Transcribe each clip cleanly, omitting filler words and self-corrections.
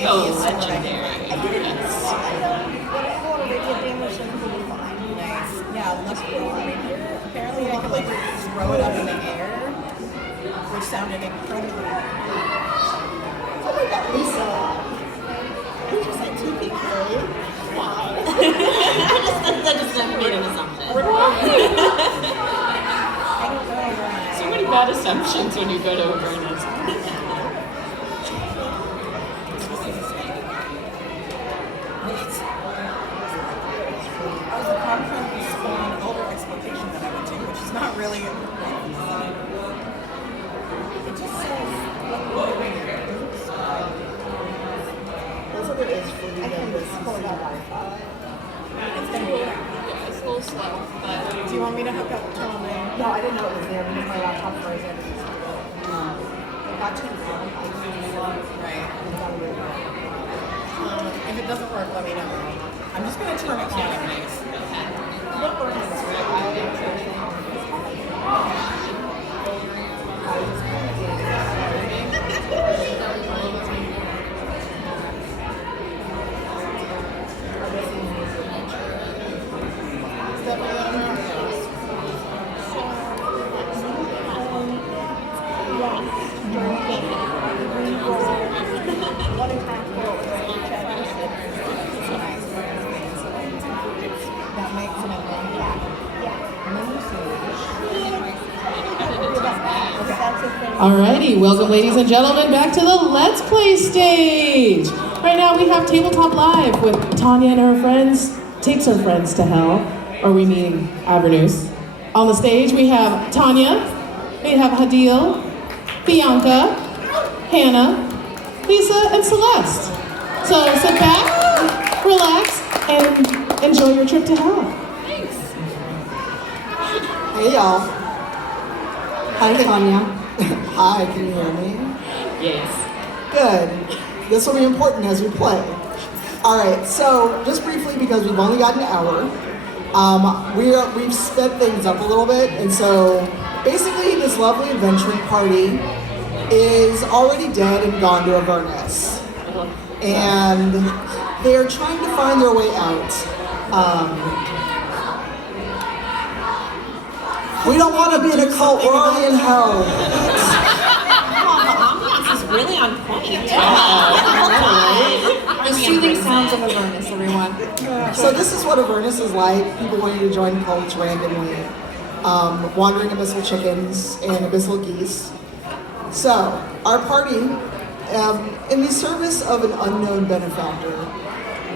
maybe Oh, is sort of legendary. I didn't what a rapier damage should be fine. Nice. Yeah, let's go rapier. Apparently I could like throw it up in the air, which sounded incredibly. Oh my god, Lysa. We just had two people. Wow. I just made an assumption. I don't know. So many bad assumptions when you go to Avernus. Not really. It just says that's what it is for you. I can just pull it out. It's gonna be Yeah, it's a little slow, but do you want me to hook up to me? No, I didn't know it was there because my laptop froze everything. I got two. Right. If it doesn't work, let me know. I'm just gonna turn it on. Alrighty, welcome ladies and gentlemen back to the Let's Play stage. Right now we have Tabletop Live with Tanya and her friends takes her friends to hell, or we mean Avernus. On the stage we have Tanya, we have Hadeel, Bianca, Hannah, Lysa, and Celeste. So sit back, relax, and enjoy your trip to hell. thanks. Hey y'all. Hi Tanya. Hi, can you hear me? Yes. Good. This will be important as we play. All right, so just briefly, because we've only got an hour, we've sped things up a little bit, and so basically this lovely adventuring party is already dead and gone to Avernus, and they're trying to find their way out. We don't want to be in a cult. We're already in hell. This is really on point. The soothing sounds of Avernus, everyone. So this is what Avernus is like. People wanting to join cults randomly. Wandering abyssal chickens and abyssal geese. So, our party, in the service of an unknown benefactor,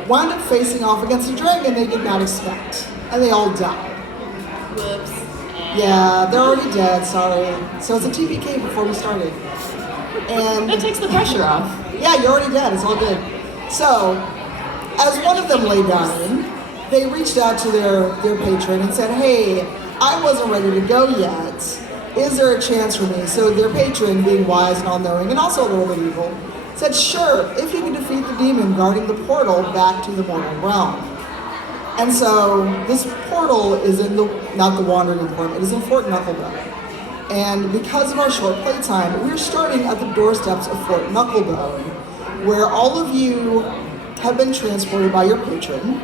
wound up facing off against a dragon they did not expect. And they all died. Whoops. Yeah, they're already dead, sorry. So it's a TPK before we started. And That takes the pressure off. yeah, you're already dead, it's all good. So, as one of them lay dying, they reached out to their patron and said, hey, I wasn't ready to go yet. Is there a chance for me? So their patron, being wise and all-knowing and also a little bit evil, said, sure, if you can defeat the demon guarding the portal back to the mortal realm. And so this portal is in not the Wandering Emporium, it is in Fort Knucklebone. And because of our short playtime, we're starting at the doorsteps of Fort Knucklebone, where all of you have been transported by your patron,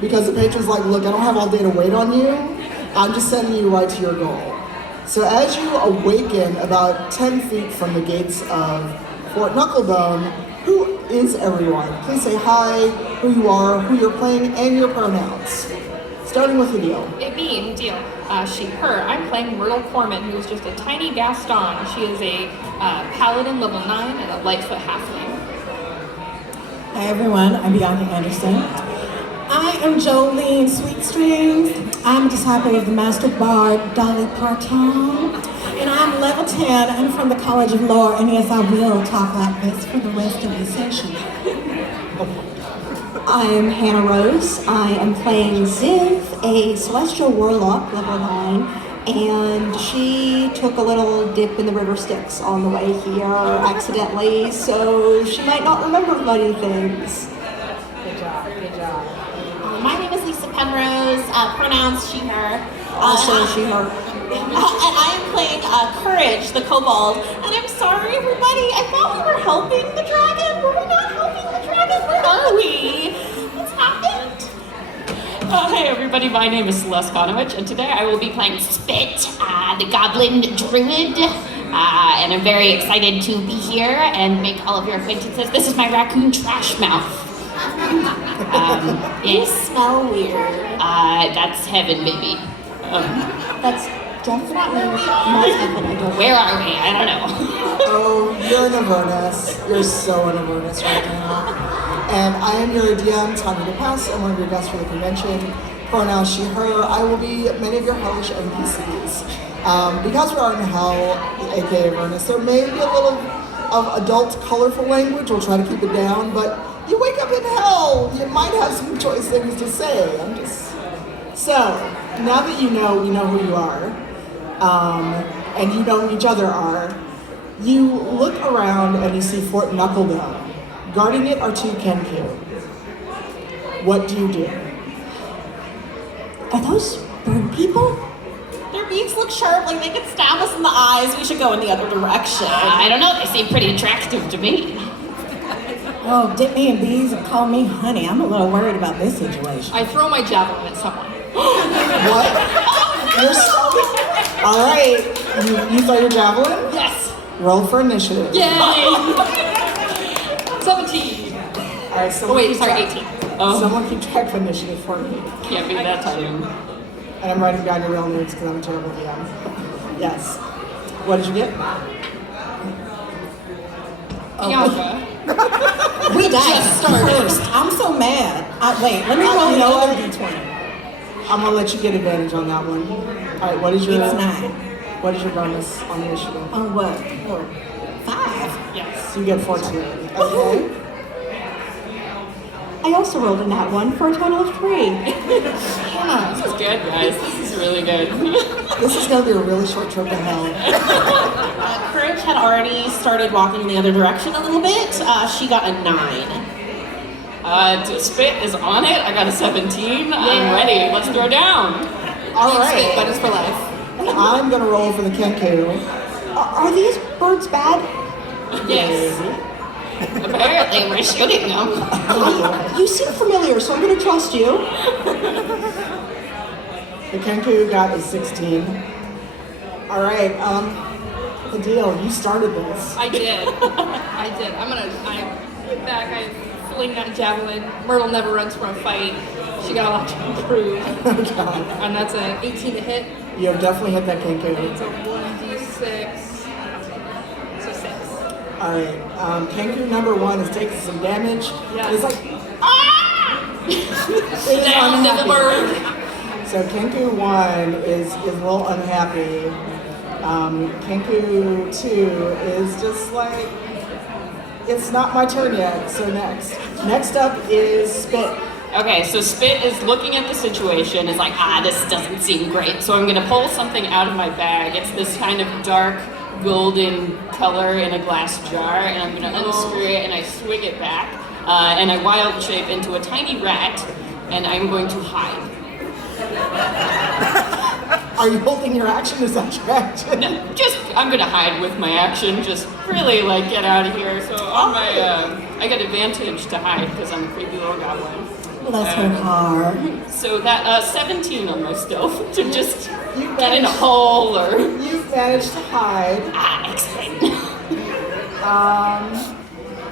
because the patron's like, look, I don't have all day to wait on you, I'm just sending you right to your goal. So as you awaken about 10 feet from the gates of Fort Knucklebone, who is everyone? Please say hi, who you are, who you're playing, and your pronouns. Starting with Hadeel. It me, Hadeel. She, her. I'm playing Myrtle Corman, who is just a tiny Gaston. She is a paladin level 9 and a Lightfoot halfling. Hi everyone, I'm Bianca Anderson. I am Jolene Sweetstrings. I'm a disciple of the Master Bard, Dolly Parton. And I'm level 10. I'm from the College of Lore, and yes, I will talk like this for the rest of the session. I am Hannah Rose. I am playing Ziv, a Celestial Warlock, level 9, and she took a little dip in the river Styx on the way here accidentally, so she might not remember many things. Good job, good job. My name is Lysa Penrose, pronouns she, her. Also, she, her. And I am playing Courage, the kobold. And I'm sorry, everybody, I thought we were helping the dragon. Were we not helping Where are we? What's happened? Hey everybody, my name is Celeste Conowitch, and today I will be playing Spit, the Goblin Druid. And I'm very excited to be here and make all of your acquaintances. This is my raccoon trash mouth. You smell weird. That's heaven, baby. That's definitely not heaven. I don't. Where are we? I don't know. Oh, you're in Avernus. You're so in Avernus right now. And I am your DM, Tanya DePass. I'm one of your guests for the convention. Pronouns she, her. I will be many of your hellish NPCs. Because we are in hell, aka Avernus, there may be a little of adult, colorful language. We'll try to keep it down, but you wake up in hell. You might have some choice things to say. So, now that you know who you are, and you know who each other are, you look around and you see Fort Knuckledome. Guarding it are 2 Kenku. What do you do? Are those bird people? Their beaks look sharp, like they could stab us in the eyes. We should go in the other direction. I don't know, they seem pretty attractive to me. Oh, dip me in bees and call me honey. I'm a little worried about this situation. I throw my javelin at someone. What? You're all right. You throw your javelin? Yes! Roll for initiative. Yay! 17. All right. Oh wait, sorry, 18. Oh, Someone keep track of initiative for me. can't be that time. And I'm writing down your real names because I'm a terrible DM. Yes. What did you get? Bianca. We died Just started. first. I'm so mad. Wait, let me roll You know another what? d20. I'm gonna let you get advantage on that one. All right. What is your? It's 9. What is your bonus on the initiative? On what? Oh, 5. Yes. So you get 14. Okay. I also rolled in that one for a total of 3. This is good, guys. This is really good. This is gonna be a really short trip to hell. Courage had already started walking in the other direction a little bit. She got a 9. Spit is on it. I got a 17. I'm ready. Let's throw down. All right. But it's for life. I'm gonna roll for the Kenku. Are these birds bad? Yes. Apparently, we're shooting them. You seem familiar, so I'm going to trust you. The Kenku got a 16. All right. Hadeel, you started this. I did. I get back. I fling that javelin. Myrtle never runs from a fight. She got a lot to improve. Oh, God. And that's an 18 to hit. You have definitely hit that Kenku. It's a 1d6. So 6. All right. Kenku number 1 is taking some damage. Yeah. It's like, Ah! it is Down to the unhappy. bird. So Kenku 1 is a little unhappy. Kenku 2 is just like, it's not my turn yet. So next up is Spit. Okay, so Spit is looking at the situation, is like, this doesn't seem great. So I'm gonna pull something out of my bag. It's this kind of dark golden color in a glass jar, and I'm gonna unscrew it and I swig it back, and I wild shape into a tiny rat, and I'm going to hide. Are you holding your action? Is that your action? No, I'm gonna hide with my action, just really like get out of here. So on my, I got advantage to hide because I'm a creepy little goblin. Bless her heart. So that 17 on my stealth to just You get in a managed- hole or You've managed to hide. excellent.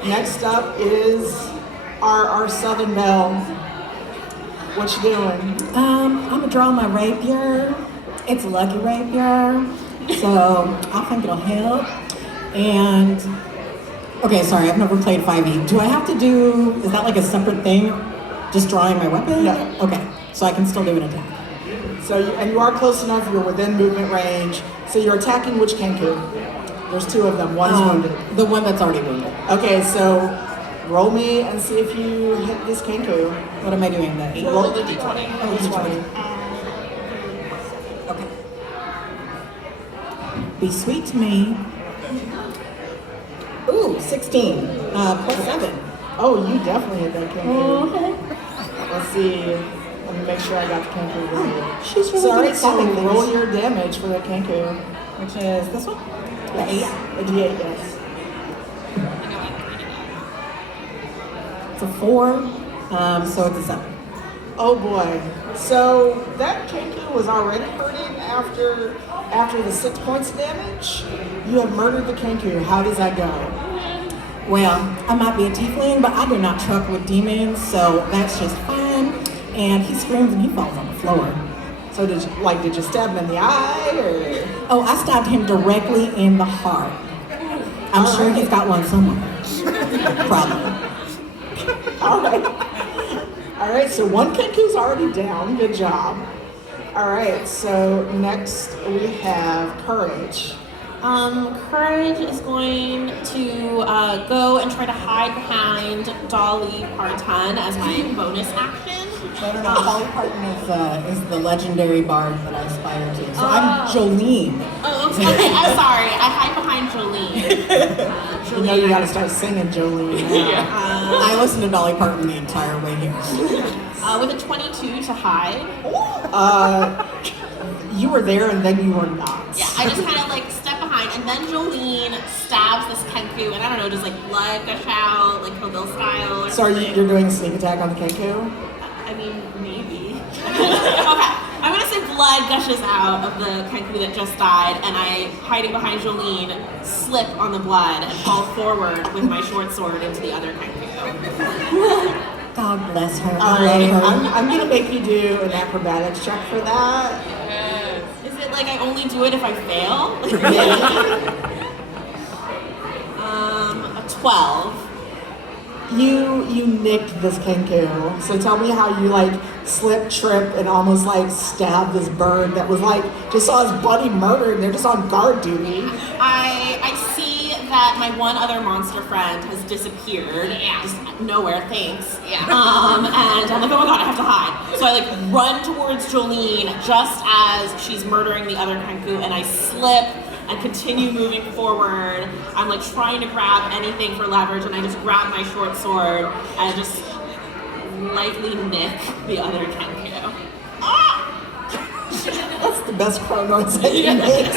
Next up is our Southern Belle. What you doing? I'm gonna draw my rapier. It's a lucky rapier, so I think it'll help. And okay, sorry, I've never played 5e. Do I have to do? Is that like a separate thing? Just drawing my weapon? No. Okay, so I can still do an attack. So you are close enough. You're within movement range. So you're attacking which Kenku? There's 2 of them. One's wounded. The one that's already wounded. Okay, so roll me and see if you hit this Kenku. What am I doing? The 8? Roll the d20. Oh, D20. Okay. Be sweet to me. Ooh, 16. Plus 7. Oh, you definitely hit that Kenku. Let's see. Let me make sure I got the Kenku right. She's really So, all good right, at so stabbing things. roll your damage for the Kenku. Which is this one? Yes. A D8, yes. It's a 4, so it's a 7. Oh boy. So that Kenku was already hurting after the 6 points of damage. You have murdered the Kenku. How does that go? Well, I might be a tiefling, but I do not truck with demons, so that's just fine. And he screams and he falls on the floor. So did you stab him in the eye or? Oh, I stabbed him directly in the heart. I'm sure he's got one somewhere. Probably. All right, so one Kenku's already down. Good job. All right, so next we have Courage. Courage is going to go and try to hide behind Dolly Parton as my bonus action. I don't know, Dolly Parton is the legendary bard that I aspire to. So I'm Jolene. Oh, okay. I'm sorry. I hide behind Jolene. You know you gotta start singing Jolene now. I listened to Dolly Parton the entire way here. With a 22 to hide. You were there and then you were not. Yeah, I just kind of like step behind, and then Jolene stabs this Kenku, and I don't know, does like blood gush out, like Hadeel style or So something? you're doing a sneak attack on the Kenku? I mean, maybe. Okay, I'm gonna say blood gushes out of the Kenku that just died, and I, hiding behind Jolene, slip on the blood and fall forward with my short sword into the other Kenku. God bless her. All I right, love her. I'm gonna make you do an acrobatics check for that. Is it like I only do it if I fail? A 12. You nicked this Kenku. So tell me how you like slip, trip, and almost like stab this bird that was like just saw his buddy murdered and they're just on guard duty. I see that my one other monster friend has disappeared. Just nowhere, thanks. And I'm like, oh my god, I have to hide. So I like run towards Jolene just as she's murdering the other Kenku, and I slip and continue moving forward. I'm like trying to grab anything for leverage, and I just grab my short sword and just lightly nick the other Kenku. Ah! That's the best promo that you make.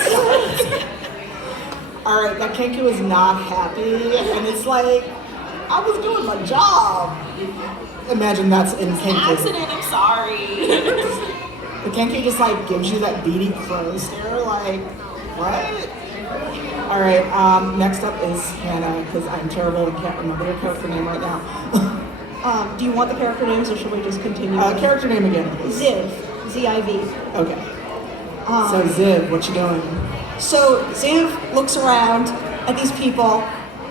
All right, that Kenku is not happy, and it's like, I was doing my job. Imagine that's in Kenku. Accident, I'm sorry. The Kenku just like gives you that beady crow stare, like, what? All right, next up is Hannah, because I'm terrible and can't remember her character name right now. Do you want the character names or should we just continue? Character name again, please. Ziv. Z-I-V. Okay. So Ziv, what you doing? So Ziv looks around at these people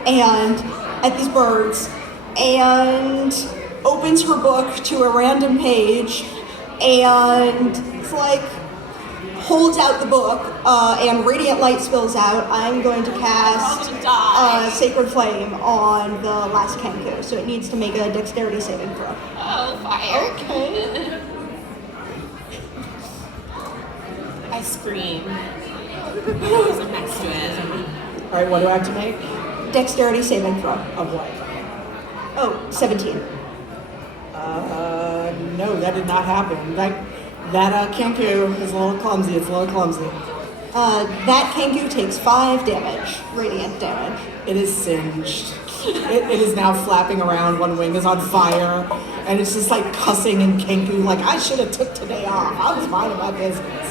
and at these birds and opens her book to a random page and it's like holds out the book and radiant light spills out. I'm going to cast I'm gonna die. Sacred Flame on the last Kenku, so it needs to make a dexterity saving throw. Oh, fire. Okay. I scream. Who's next to it? All right, what do I have to make? Dexterity saving throw. Of what? Oh, 17. No, that did not happen. That Kenku is a little clumsy. It's a little clumsy. That Kenku takes 5 damage, radiant damage. It is singed. It is now flapping around. One wing is on fire, and it's just like cussing in Kenku. Like, I should have took today off. I was minding my business.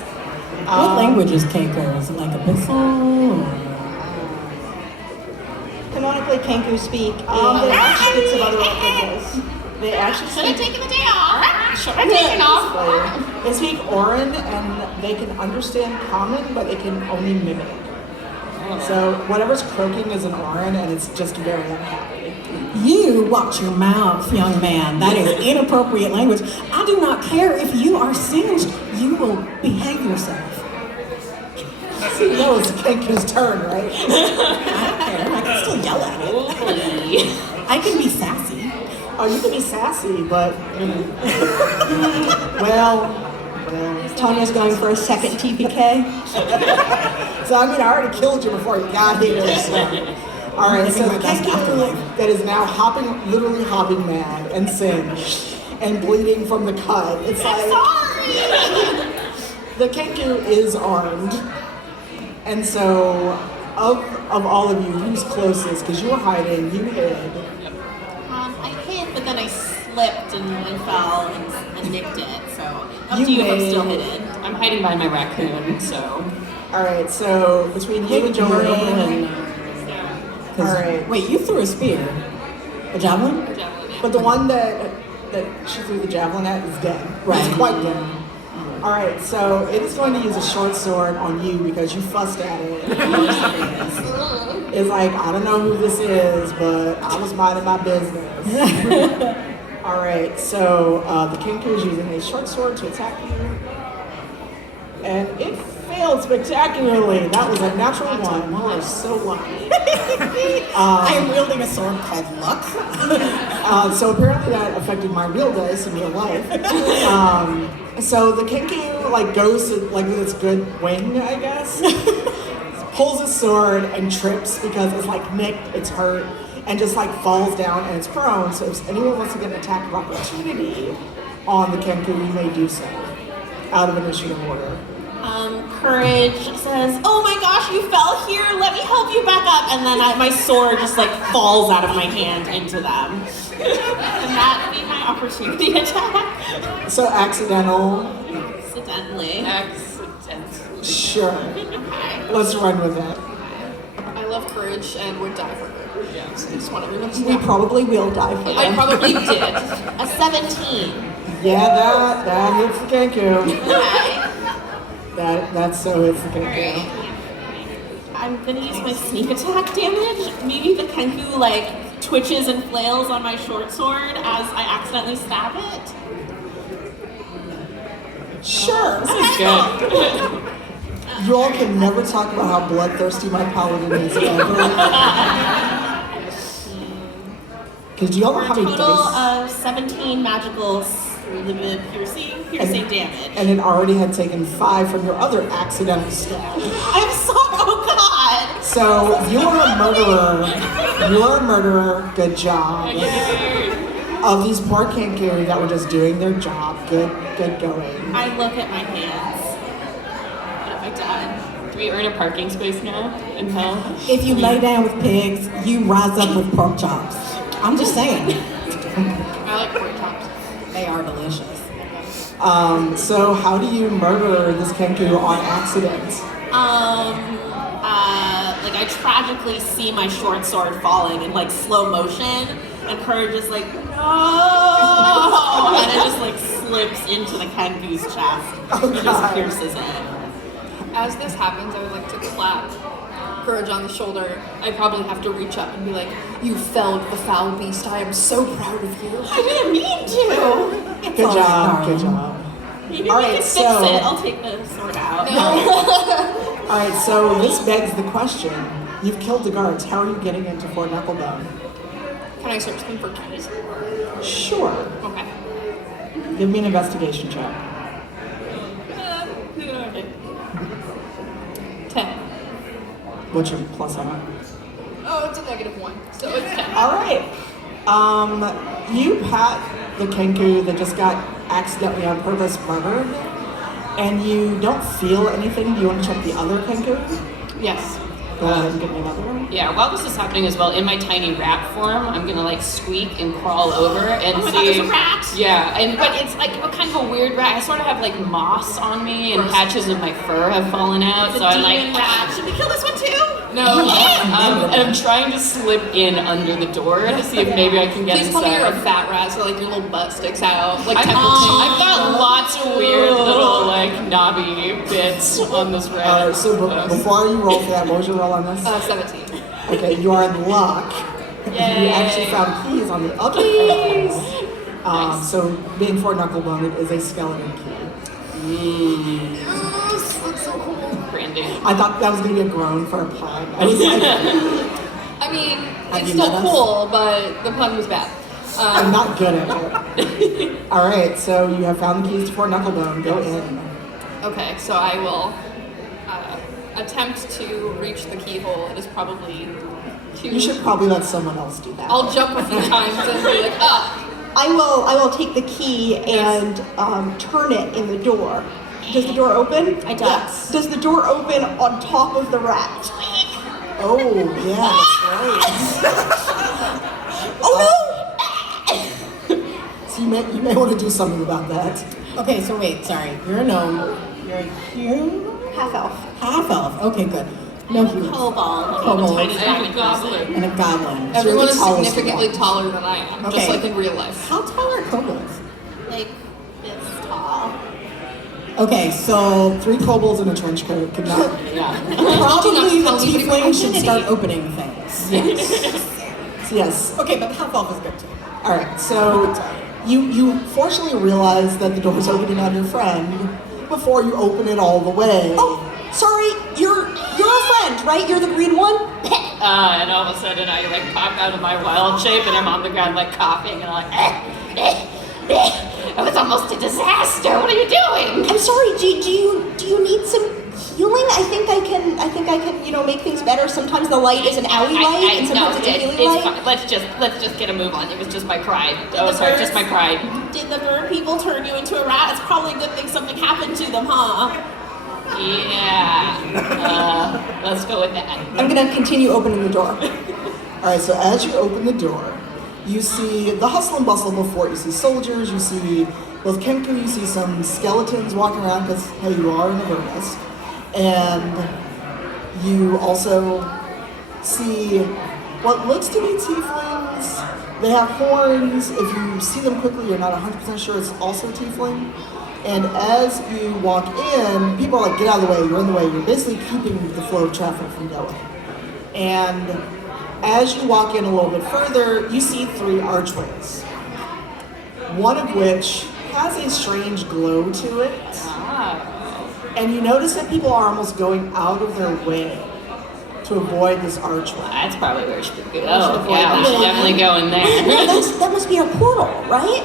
What language is Kenku? Is it like Abyssal? Canonically, Kenku speak in bits of other languages. They actually Should have speak. taken the day off. Should have taken off. They speak Orin, and they can understand Common, but they can only mimic. So whatever's croaking is an Orin, and it's just very unhappy. You watch your mouth, young man. That is inappropriate language. I do not care if you are singed. You will behave yourself. So you know it's Kenku's turn, right? I don't care. I can still yell at it. I can be sassy. Oh, you can be sassy, but well. Tanya's going for a second TPK. So I mean, I already killed you before you got here. So. All right, so the Kenku that is now literally hopping mad and singed and bleeding from the cut. It's like the Kenku is armed, and so of all of you, who's closest? Because you were hiding, you hid. I hid, but then slipped and fell and nicked it. So up You to you if I'm may- still hidden. I'm hiding behind my raccoon, so. All right, so between you and Jolene. All right. Wait, you threw a spear. A javelin? But the one that she threw the javelin at is dead. Right. It's quite dead. All right, so it is going to use a short sword on you because you fussed at it. It's like, I don't know who this is, but I was minding my business. All right, so the Kenku is using a short sword to attack you. And it failed spectacularly. That was a natural one. You are so lucky. I am wielding a sword called Luck. So apparently that affected my real dice in real life. So the Kenku like goes to, like with its good wing, I guess, pulls his sword and trips because it's like nicked, it's hurt, and just like falls down and it's prone. So if anyone wants to get an attack of opportunity on the Kenku, you may do so out of initiative order. Courage says, "Oh my gosh, you fell here. Let me help you back up." And then my sword just like falls out of my hand into them. And that would be my opportunity attack. So accidental. Accidentally. Sure. Okay. Let's run with it. I love courage and would die for her. Yeah, so I just want everyone to We know. probably will die for I them. probably did. A 17. Yeah, that hits the Kenku. Okay. That so hits the Kenku. Alright. I'm gonna use my sneak attack damage. Maybe the Kenku like twitches and flails on my short sword as I accidentally stab it. Sure. Good. You all can never talk about how bloodthirsty my paladin is ever. Because do y'all know how many Total dice? of 17 magical piercing damage. And it already had taken 5 from your other accidental stab. I'm sorry. Oh God. So you are a murderer. You are a murderer. Good job. Of these poor Kenku that were just doing their job. Good going. I look at my hands. What have I done? Do we earn a parking space now in hell? If you lay down with pigs, you rise up with pork chops. I'm just saying. I like pork chops. They are delicious. So how do you murder this Kenku on accident? Like I tragically see my short sword falling in like slow motion, and Courage is like, no, and it just like slips into the Kenku's chest and just pierces it. As this happens, I would like to clap Courage on the shoulder. I probably have to reach up and be like, "You felled the foul beast. I am so proud of you." I didn't mean to. Good job. Good job. Maybe All we right, can fix so- it. I'll take the sword out. All right, so this begs the question. You've killed the guards. How are you getting into Fort Knucklebone? Can I search them for keys? Sure. Okay. Give me an investigation check. 10. What's your plus on it? Oh, it's a -1, so it's 10. All right. You pat the Kenku that just got accidentally on purpose murdered, and you don't feel anything. Do you want to check the other Kenku? Yes. Go ahead and give me another one. Yeah, while this is happening as well, in my tiny rat form, I'm gonna like squeak and crawl over and Oh my see. God, there's a rat! Yeah, but it's like what kind of a weird rat? I sort of have like moss on me and patches of my fur have fallen out, It's so a I'm demon like, rat. Should we kill this one too? no. And I'm trying to slip in under the door to see if maybe I can get Please tell me you're a inside. fat rat, so like your little butt sticks out, like I've Templeton. got lots of weird little like knobby bits on this rat. All right, so before you roll for that, what was your roll on this? 17. Okay, you are in luck. You actually found keys on the other Kenku. So being Fort Knucklebone, it is a skeleton key. That's so cool. Brandy. I thought that was going to be a groan for a pun. I was like, I mean, Have it's you still met us? cool, but the pun was bad. I'm not good at it. All right, so you have found the keys to Fort Knucklebone. Go in. Okay, so I will attempt to reach the keyhole. It is probably too. You should probably let someone else do that. I'll jump a few times and be like, ah. I will take the key and turn it in the door. Does the door open? It does. Does the door open on top of the rat? Oh, yeah, that's right. Oh So you may want to do something about that. Okay, so wait, sorry. You're a gnome. You're a human? Half elf. Half elf. Okay, good. No humans. Kobold. Kobold. Tiny And a dragon goblin. And a goblin. Everyone is tallest significantly one. taller than I am, Okay. just like in real life. How tall are kobolds? Like this tall. Okay, so 3 kobolds in a trench coat could not. Yeah. probably the tell me the tiefling should identity. start opening things. Yes. Okay, but half elf is good too. All right. So you fortunately realize that the door's opening on your friend before you open it all the way. Oh, sorry, you're a friend, right? You're the green one? And all of a sudden I like pop out of my wild shape and I'm on the ground like coughing and I'm like, it was almost a disaster. What are you doing? I'm sorry, do you need some healing? I think I can, make things better. Sometimes the light is an owie light, and sometimes it's a healing light. fine. Let's just get a move on. It was just my pride. Oh, sorry, just my pride. Did the bird people turn you into a rat? It's probably a good thing something happened to them, huh? Yeah. Let's go with that. I'm gonna continue opening the door. All right. So as you open the door, you see the hustle and bustle before. You see soldiers. You see both Kenku. You see some skeletons walking around because hey, you are in Avernus, and you also see what looks to be tieflings. They have horns. If you see them quickly, you're not 100% sure it's also tiefling. And as you walk in, people are like, get out of the way, you're in the way. You're basically keeping the flow of traffic from going. And as you walk in a little bit further, you see 3 archways. One of which has a strange glow to it. And you notice that people are almost going out of their way to avoid this archway. That's probably where we should go. should Oh, yeah, we should definitely go in there. That must be a portal, right?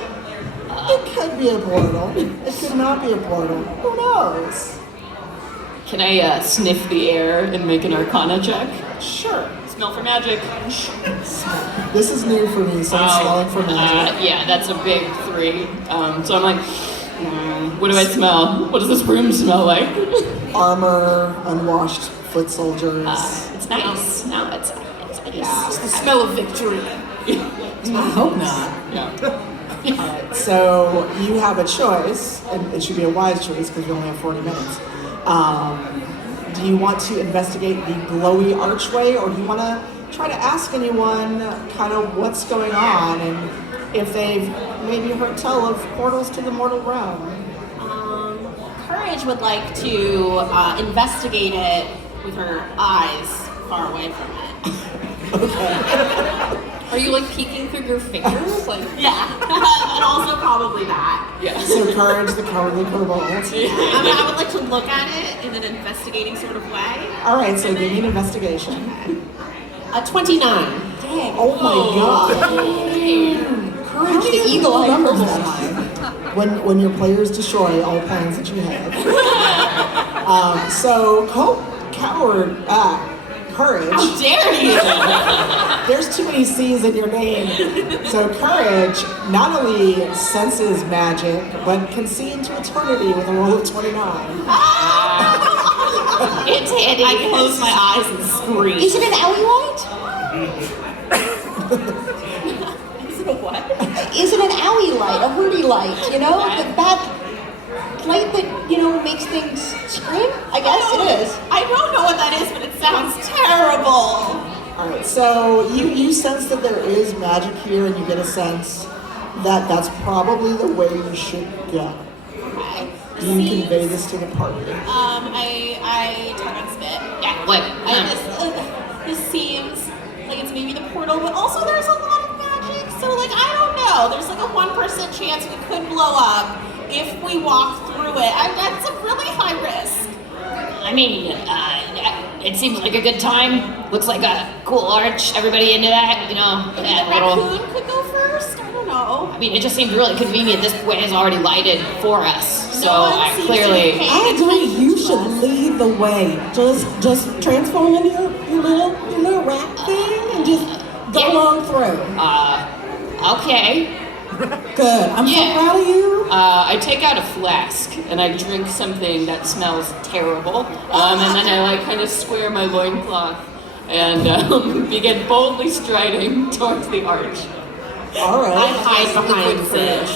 It could be a portal. It could not be a portal. Who knows? Can I sniff the air and make an Arcana check? Sure. Smell for magic. This is new for me, so I'm smelling for magic. Yeah, that's a big 3. So I'm like, what do I smell? What does this room smell like? Armor, unwashed foot soldiers. It's nice. No, it's It's the smell of victory. I hope not. yeah. So you have a choice, and it should be a wise choice because we only have 40 minutes. Do you want to investigate the glowy archway, or do you want to try to ask anyone kind of what's going on and if they've maybe heard tell of portals to the mortal realm? Courage would like to investigate it with her eyes far away from it. Are you like peeking through your fingers? Like, Yeah, and also probably that. Yeah. So courage, the cowardly kobold. I would like to look at it in an investigating sort of way. All right, so give me an investigation. 29. Dang. Oh my god. Courage, the eagle-eyed numbers purple. that high. When your players destroy all plans that you have. Courage. How dare you! There's too many C's in your name. So courage not only senses magic, but can see into eternity with a roll of 29. It's handy. I close my eyes and scream. Is it an owie light? Is it a what? Is it an owie light? A hurdy light? The bad light that, makes things scream? I guess it is. I don't know what that is, but it sounds terrible. All right, so you sense that there is magic here, and you get a sense that that's probably the way you should go. Okay. Do you convey this to the party? I tug on spit. Yeah, what? This seems like it's maybe the portal, but also there's a lot of magic, so I don't know. There's a 1% chance we could blow up if we walk through it. That's a really high risk. I mean, it seems like a good time. Looks like a cool arch. Everybody into that? That little. Raccoon could go first? I don't know. I mean, it just seemed really convenient. This way is already lighted for us. So No one I seems clearly. to be I paying agree. attention You to should us. lead the way. Just transform into your little rat thing and just go Yeah. on through. Okay. Good. I'm so Yeah. proud of you. I take out a flask and I drink something that smells terrible. And then I kind of square my loincloth and begin boldly striding towards the arch. All I right. hide behind Liquid Sid. fridge.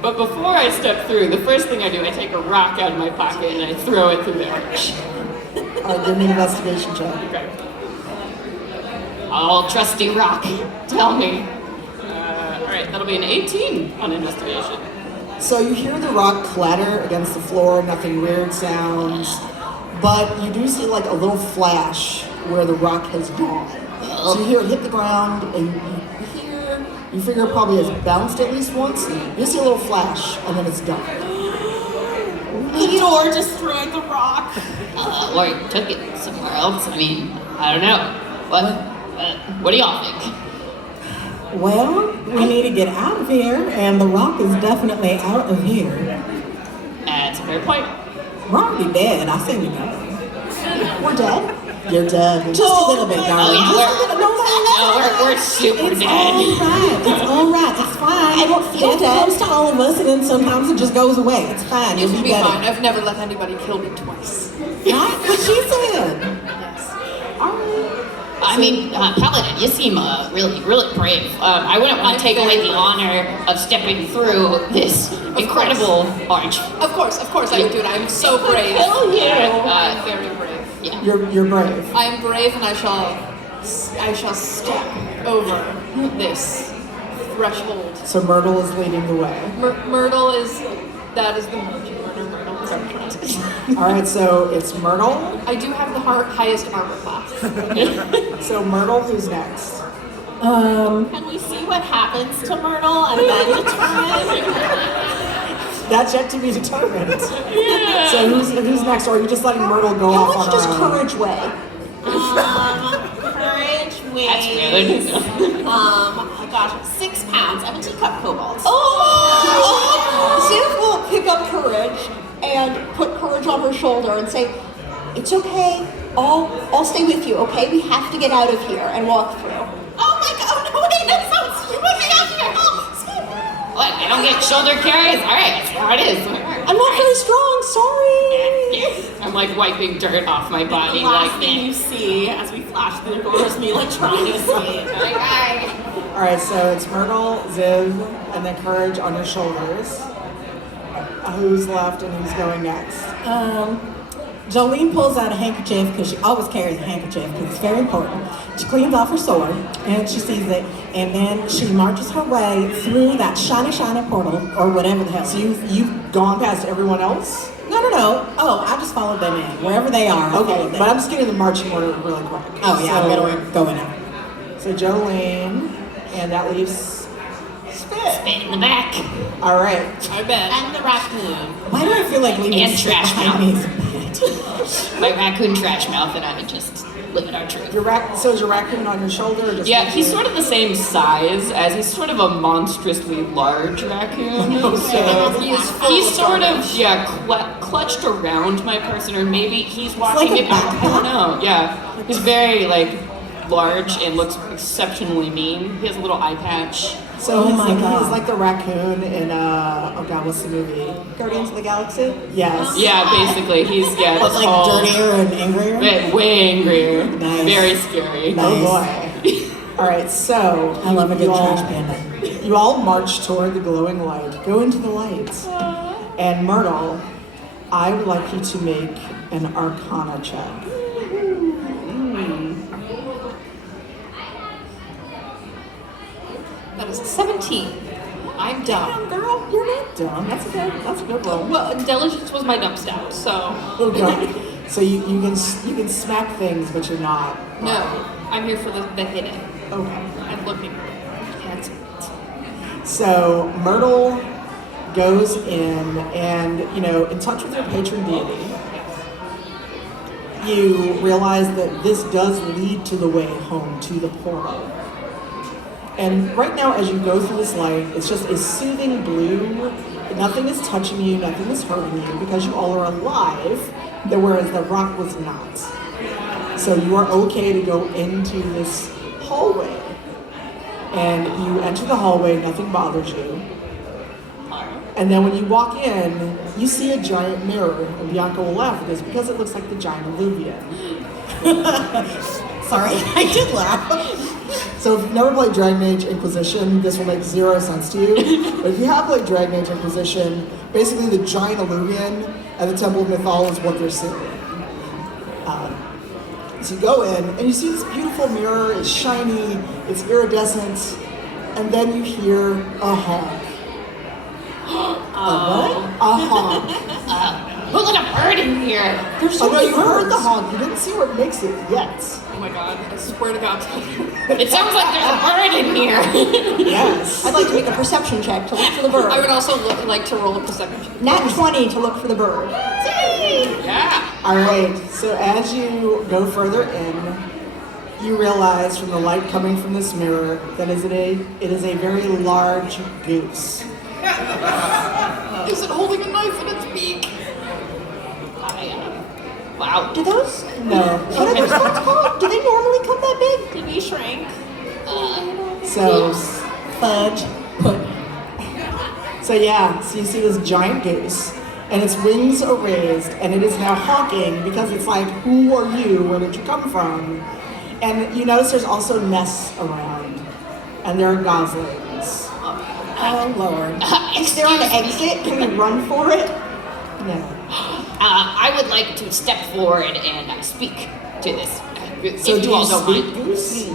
But before I step through, the first thing I do, I take a rock out of my pocket and I throw it through the arch. Alright, give me an investigation check. Okay. All trusty rock, tell me. Alright, that'll be an 18 on investigation. So you hear the rock clatter against the floor, nothing weird sounds, but you do see like a little flash where the rock has gone. So you hear it hit the ground, and you figure it probably has bounced at least once. You see a little flash, and then it's gone. The door destroyed the rock. Or took it somewhere else. I mean, I don't know. What do y'all think? Well, we need to get out of here, and the rock is definitely out of here. That's a fair point. We're already dead. I say we go. We're dead. You're dead. Just a little bit, darling. We're super It's dead. all right. It's all right. It's fine. I don't feel Death dead. comes to all of us, and then sometimes it just goes away. It's fine. You'll You'll be be better. fine. I've never let anybody kill me twice. Right? What she said. Yes. All right. I mean, Paladin, you seem really, really brave. I wouldn't want to take away the honor of stepping through this incredible arch. Of course, I would do it. I'm so brave. Hell yeah. Very brave. Yeah. You're brave. I am brave, and I shall step over this threshold. So Myrtle is leading the way. Myrtle is the marching order. Myrtle is our friend. Alright, so it's Myrtle. I do have the highest armor class. So Myrtle, who's next? Can we see what happens to Myrtle and then determine? That's yet to be determined. So who's next? Or are you just letting Myrtle go How off much on does her own? courage weigh? Courage weighs. That's good. Oh gosh, 6 pounds. I'm a teacup cobalt. Ziv will pick up courage and put courage on her shoulder and say, "It's okay. I'll stay with you. Okay, we have to get out of here," and walk through. Oh my god! Oh no! Wait, that sounds. You put me out here. Oh, Steve. What? I don't get shoulder carries? Alright, that's how it is. I'm not very strong. Sorry. I'm like wiping dirt off my body The last like thing you see as we flash through the door is me like trying to sleep. Like, Alright, so it's Myrtle, Ziv, and then Courage on your shoulders. Who's left and who's going next? Jolene pulls out a handkerchief because she always carries a handkerchief because it's very important. She cleans off her sword and she sees it, and then she marches her way through that shiny portal or whatever the hell. So you've gone past everyone else? No. Oh, I just followed them in wherever they are. I Okay, followed them. but I'm just getting the marching order really quick. Oh yeah, I'm gonna go in now. So Jolene, and that leaves Spit. in the back. Alright. I bet. and the raccoon. Why do I feel like leaving And Spit trash behind me? My raccoon trash mouth and I would just live in our truth. So is your raccoon on your shoulder? Or just Yeah, he's sort of the same size as he's sort of a monstrously large raccoon. So he's sort of clutched around my person, or maybe he's walking like a it. I don't backpack. know. Yeah, he's very large and looks exceptionally mean. He has a little eye patch. So Oh he's, my God. he's like the raccoon in oh god, what's the movie? Guardians of the Galaxy. Yes. Yeah, basically he's But this like whole dirtier and angrier. way angrier. Nice. Very scary. Nice. Oh boy. Alright, so I love a good you all- trash panda. You all march toward the glowing light. Go into the light. And Myrtle, I would like you to make an Arcana check. That is 17. I'm dumb. Girl, you're not dumb. That's a good roll. Well, intelligence was my dumb stat, so Oh god. So you can smack things, but you're not. no. I'm here for the hidden. Okay. I'm looking. That's it. So Myrtle goes in and, in touch with your patron deity, you realize that this does lead to the way home, to the portal. And right now, as you go through this light, it's just a soothing blue. Nothing is touching you, nothing is hurting you, because you all are alive, whereas the rock was not. So you are okay to go into this hallway. And you enter the hallway, nothing bothers you. And then when you walk in, you see a giant mirror. And Bianca will laugh at this because it looks like the giant Illuvian. Sorry, I did laugh. So So if you've never played Dragon Age Inquisition, this will make zero sense to you. But if you have played Dragon Age Inquisition, basically the giant illuvian and the Temple of Mythal is what they're seeing. So you go in and you see this beautiful mirror. It's shiny, it's iridescent, and then you hear a honk. A honk. Who let a bird in here? There's so many you heard the honk. You didn't see what makes it yet. Oh my god, I swear to God. It sounds like there's a bird in here. Yes. I'd like to make a perception check to look for the bird. I would also like to roll a perception check. Nat 20 to look for the bird. Yeah. All right, so as you go further in, you realize from the light coming from this mirror that it is a very large goose. Is it holding a knife in its beak? Wow. Do those? No. What are those ones called? Do they normally come that big? Did we shrink? So, Fudge pudding. so you see this giant goose, and its wings are raised, and it is now honking because it's like, who are you? Where did you come from? And you notice there's also nests around, and there are goslings. Oh Lord. Is there an exit? Can we run for it? No. I would like to step forward and speak to this. So if do you all you don't speak mind. goose?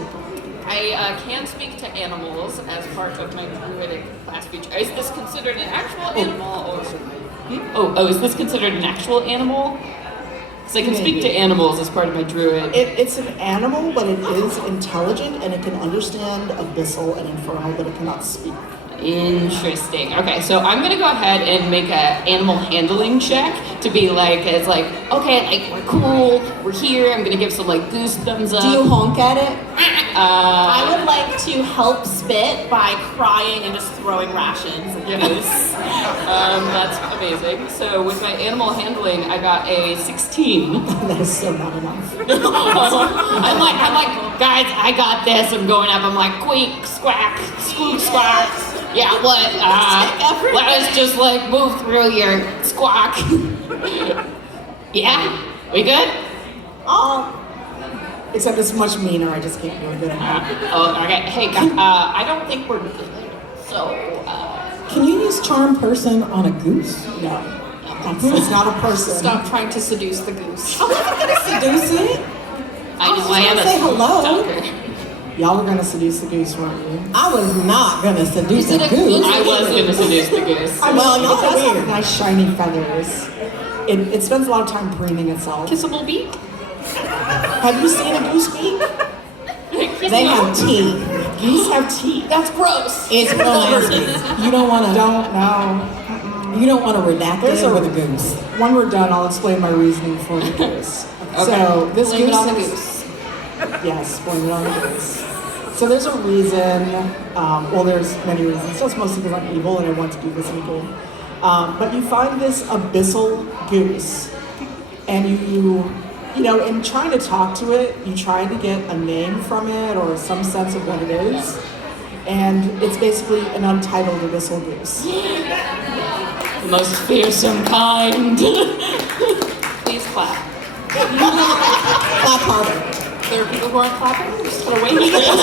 I can speak to animals as part of my druidic class feature. Is this considered an actual animal, or? Oh, is this considered an actual animal? Because I can speak to animals as part of my druid. It's an animal, but it is intelligent, and it can understand abyssal and infernal, but it cannot speak. Interesting. Okay, so I'm gonna go ahead and make a animal handling check to be like, it's like, okay, like we're cool, we're here. I'm gonna give some like goose thumbs up. Do you honk at it? I would like to help Spit by crying and just throwing rations at the goose. That's amazing. So with my animal handling, I got a 16. That is so not enough. I'm like, guys, I got this. I'm going up. I'm like, squeak, squawk, squeak, squawk. Yeah, what? Let us just like move through your squawk. Yeah, we good? Except it's much meaner. I just can't do a good job. Oh, okay. Hey, I don't think we're good. So, Can you use charm person on a goose? No. It's not a person. Stop trying to seduce the goose. I'm not gonna seduce it. I know I am say hello. stalker. Y'all were gonna seduce the goose, weren't you? I was not gonna seduce said a a goose. goose? I was gonna seduce the goose. Well, it y'all does are have weird. nice shiny feathers. It spends a lot of time preening itself. Kissable beak? Have you seen a goose beak? They have teeth. Geese have teeth. That's gross. It's real nasty. You don't wanna. Don't know. You don't wanna redact There's it a- with a goose. When we're done, I'll explain my reasoning for the goose. So this Blame it goose on the is- goose. Yes, blame it on the goose. So there's a reason, well there's many reasons, so it's mostly because I'm evil and I want to do this in a game. But you find this abyssal goose, and you know, in trying to talk to it, you try to get a name from it or some sense of what it is, and it's basically an untitled abyssal goose. The most fearsome kind. Please clap. Clap harder. There are people who aren't clapping. Just The way he gets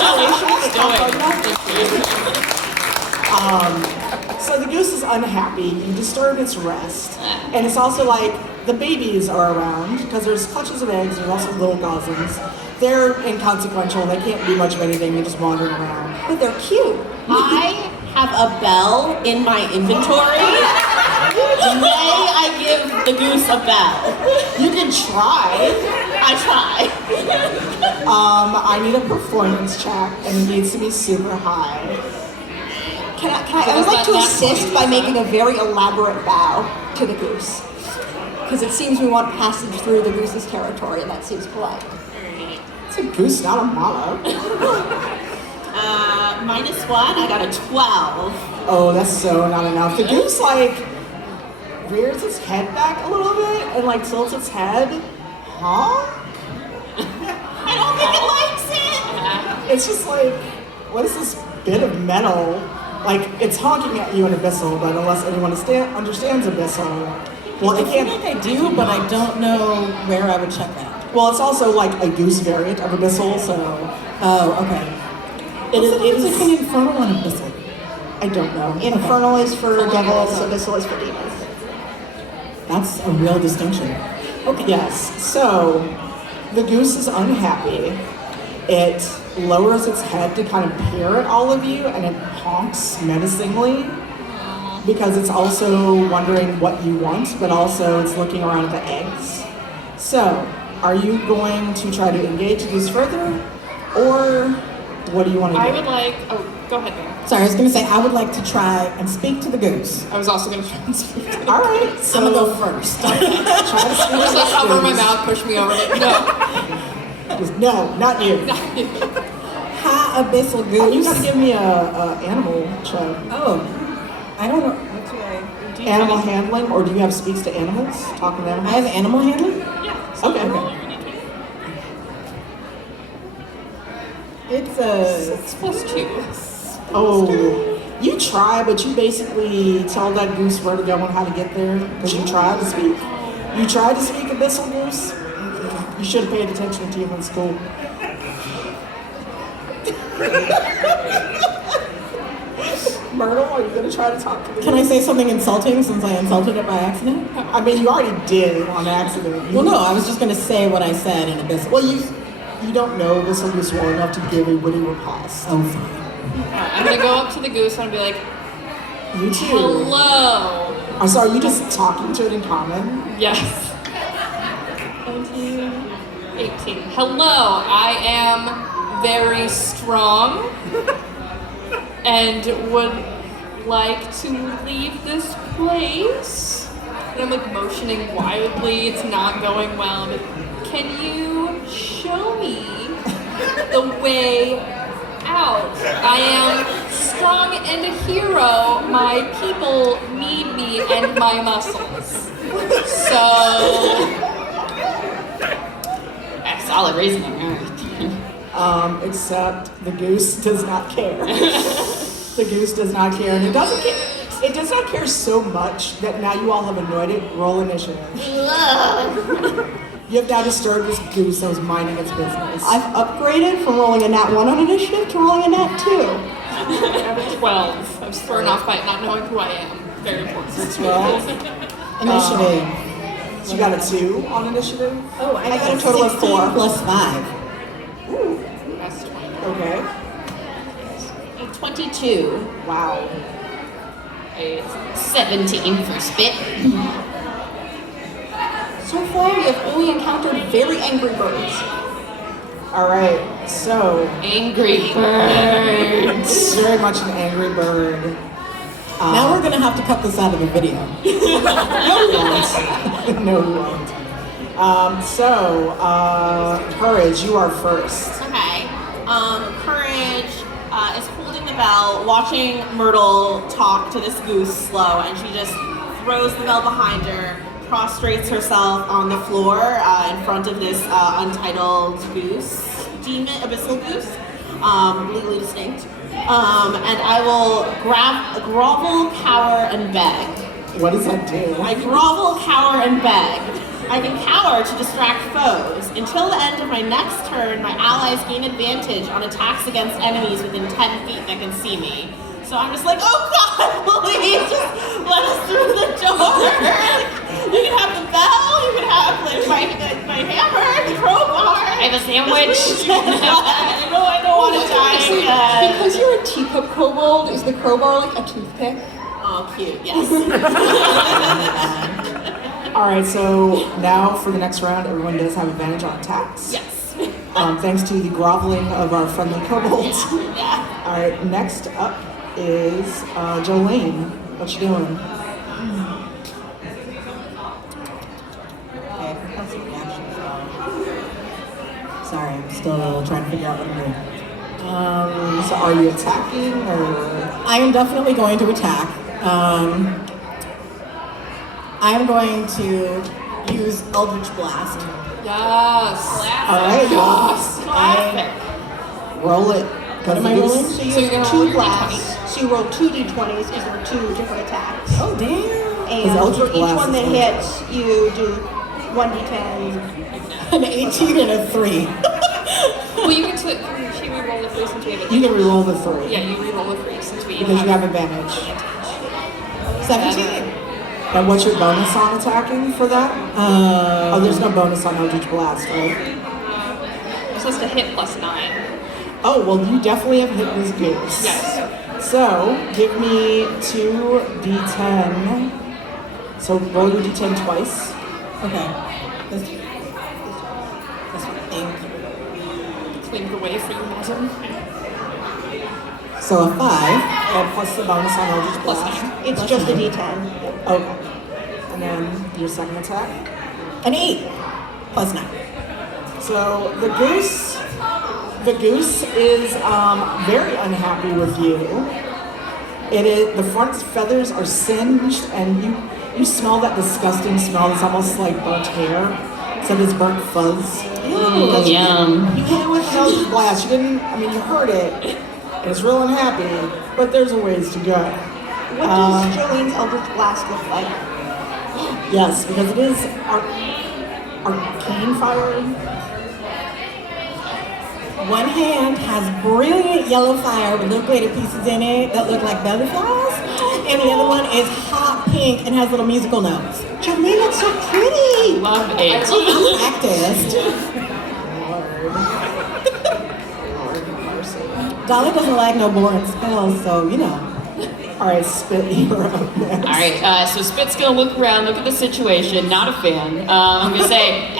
So the goose is unhappy, you disturb its rest, and it's also like, the babies are around, because there's clutches of eggs, there's also little goslings. They're inconsequential, they can't do much of anything, they're just wandering around. But they're cute. I have a bell in my inventory. May I give the goose a bell? You can try. I try. I need a performance check, and it needs to be super high. I would like to assist by making a very elaborate bow to the goose. Because it seems we want passage through the goose's territory, and that seems polite. It's a goose, not a mala. -1, I got a 12. Oh, that's so not enough. The goose, like, rears its head back a little bit, and, like, tilts its head. Huh? I don't think it likes it. It's just like, what is this bit of metal? Like, it's honking at you in abyssal, but unless anyone understands abyssal, well, it I feel can't. like I do, but I don't know where I would check that. Well, it's also like a goose variant of abyssal, so. Oh, okay. It What's the difference is. between infernal and abyssal? I don't know. Infernal is for devils, abyssal is for demons. That's a real distinction. Okay. Yes. So the goose is unhappy. It lowers its head to kind of peer at all of you, and it honks menacingly because it's also wondering what you want, but also it's looking around at the eggs. So, are you going to try to engage the goose further, or what do you want to do? I would like. Oh, go ahead, Mary. Sorry, I was going to say I would like to try and speak to the goose. I was also going to try and speak to All right. So I'm going to go first. try to speak Just to like this cover my goose. mouth, push me over. No. Just, no, not you. Hi, abyssal goose. Oh, you got to give me a animal check. Oh, I don't know. Animal handling, or do you have speaks to animals? Talking to I animals? have animal handling? Yeah. So Okay. roll your D20. It's a... 6+2. Oh, you try, but you basically tell that goose where to go and how to get there because you tried to speak. You tried to speak abyssal goose. You should have paid attention to you in school. Myrtle, are you going to try to talk to the Can I goose? say something insulting since I insulted it by accident? I mean, you already did on accident. Well, no, I was just going to say what I said in abyssal. Well, you don't know abyssal goose well enough to give a witty riposte. Oh, fine. I'm going to go up to the goose and I'll be like, You too. hello. I'm sorry, are you just talking to it in common? Yes. 18. Hello, I am very strong and would like to leave this place. And I'm like motioning wildly, it's not going well. But can you show me the way out? I am strong and a hero. My people need me and my muscles. So solid reasoning. Except the goose does not care. The goose does not care, and it doesn't care. It does not care so much that now you all have annoyed it. Roll initiative. You have now disturbed this goose that was minding its business. I've upgraded from rolling a nat 1 on initiative to rolling a nat 2. I have a 12. I'm thrown off by not knowing who I am. Very important. 12. Initiative. So you got a 2 on initiative? Oh, I got a total of 16 4. plus 5. That's 20. Okay. 22. Wow. 17 for spit. So far, we have only encountered very angry birds. All right. So Angry birds. it's very much an angry bird. Now we're going to have to cut this out of the video. No, we won't. No, we won't. Courage, you are first. Okay. Courage is holding the bell, watching Myrtle talk to this goose slow, and she just throws the bell behind her, prostrates herself on the floor in front of this untitled goose, demon, abyssal goose, legally distinct. And I will grovel, cower, and beg. What does that do? I grovel, cower, and beg. I can cower to distract foes. Until the end of my next turn, my allies gain advantage on attacks against enemies within 10 feet that can see me. So I'm just like, oh God, please just let us through the door. You can have the bell, you can have like my hammer, the crowbar. I have a sandwich. I don't want to die again. Because you're a teacup kobold, is the crowbar like a toothpick? Oh, cute, yes. All right, so now for the next round, everyone does have advantage on attacks. Yes. Thanks to the groveling of our friendly kobolds. Yeah. All right, next up is Jolene. What you doing? Okay, that's a reaction. Sorry, I'm still trying to figure out what I'm doing. So are you attacking or? I am definitely going to attack. I am going to use Eldritch Blast. Yes. All right, Classic. roll it. What am I rolling? So you So you're use gonna roll 2 your blasts. So you roll 2 d20s because there are 2 different attacks. Oh, damn. And Eldritch for each Blast one that is hits, you do 1d10. An 18 and a 3. Well, you can she re-roll the 3 since we have it. You can re-roll the 3. Yeah, you re-roll the 3 since we Because you have advantage. 17. And what's your bonus on attacking for that? Oh, there's no bonus on Eldritch Blast, right? You're supposed to hit +9. Oh, well, you definitely have hit this goose. Yes. So, give me 2d10. So, roll your d10 twice. Okay. Let's think. Clean the way for you, madam. So, a 5, and plus the bonus on Eldritch Blast. It's just a D10. Okay. And then your second attack. An 8 plus 9. So, the goose is very unhappy with you. The front feathers are singed, and you smell that disgusting smell. It's almost like burnt hair, except it's burnt fuzz. Ooh, yum. You hit it with an Eldritch Blast. You heard it, and it's real unhappy, but there's a ways to go. What does Jolene's Eldritch Blast look like? Yes, because it is arcane fire. One hand has brilliant yellow fire with little glitter pieces in it that look like butterflies, and the other one is hot pink and has little musical notes. Jolene, it's so pretty! Love it. Practiced. Lord mercy. Dolly doesn't like no boring spells, so you know. All right, Spit, you're up next. All right, so Spit's gonna look around, look at the situation, not a fan. I'm gonna say,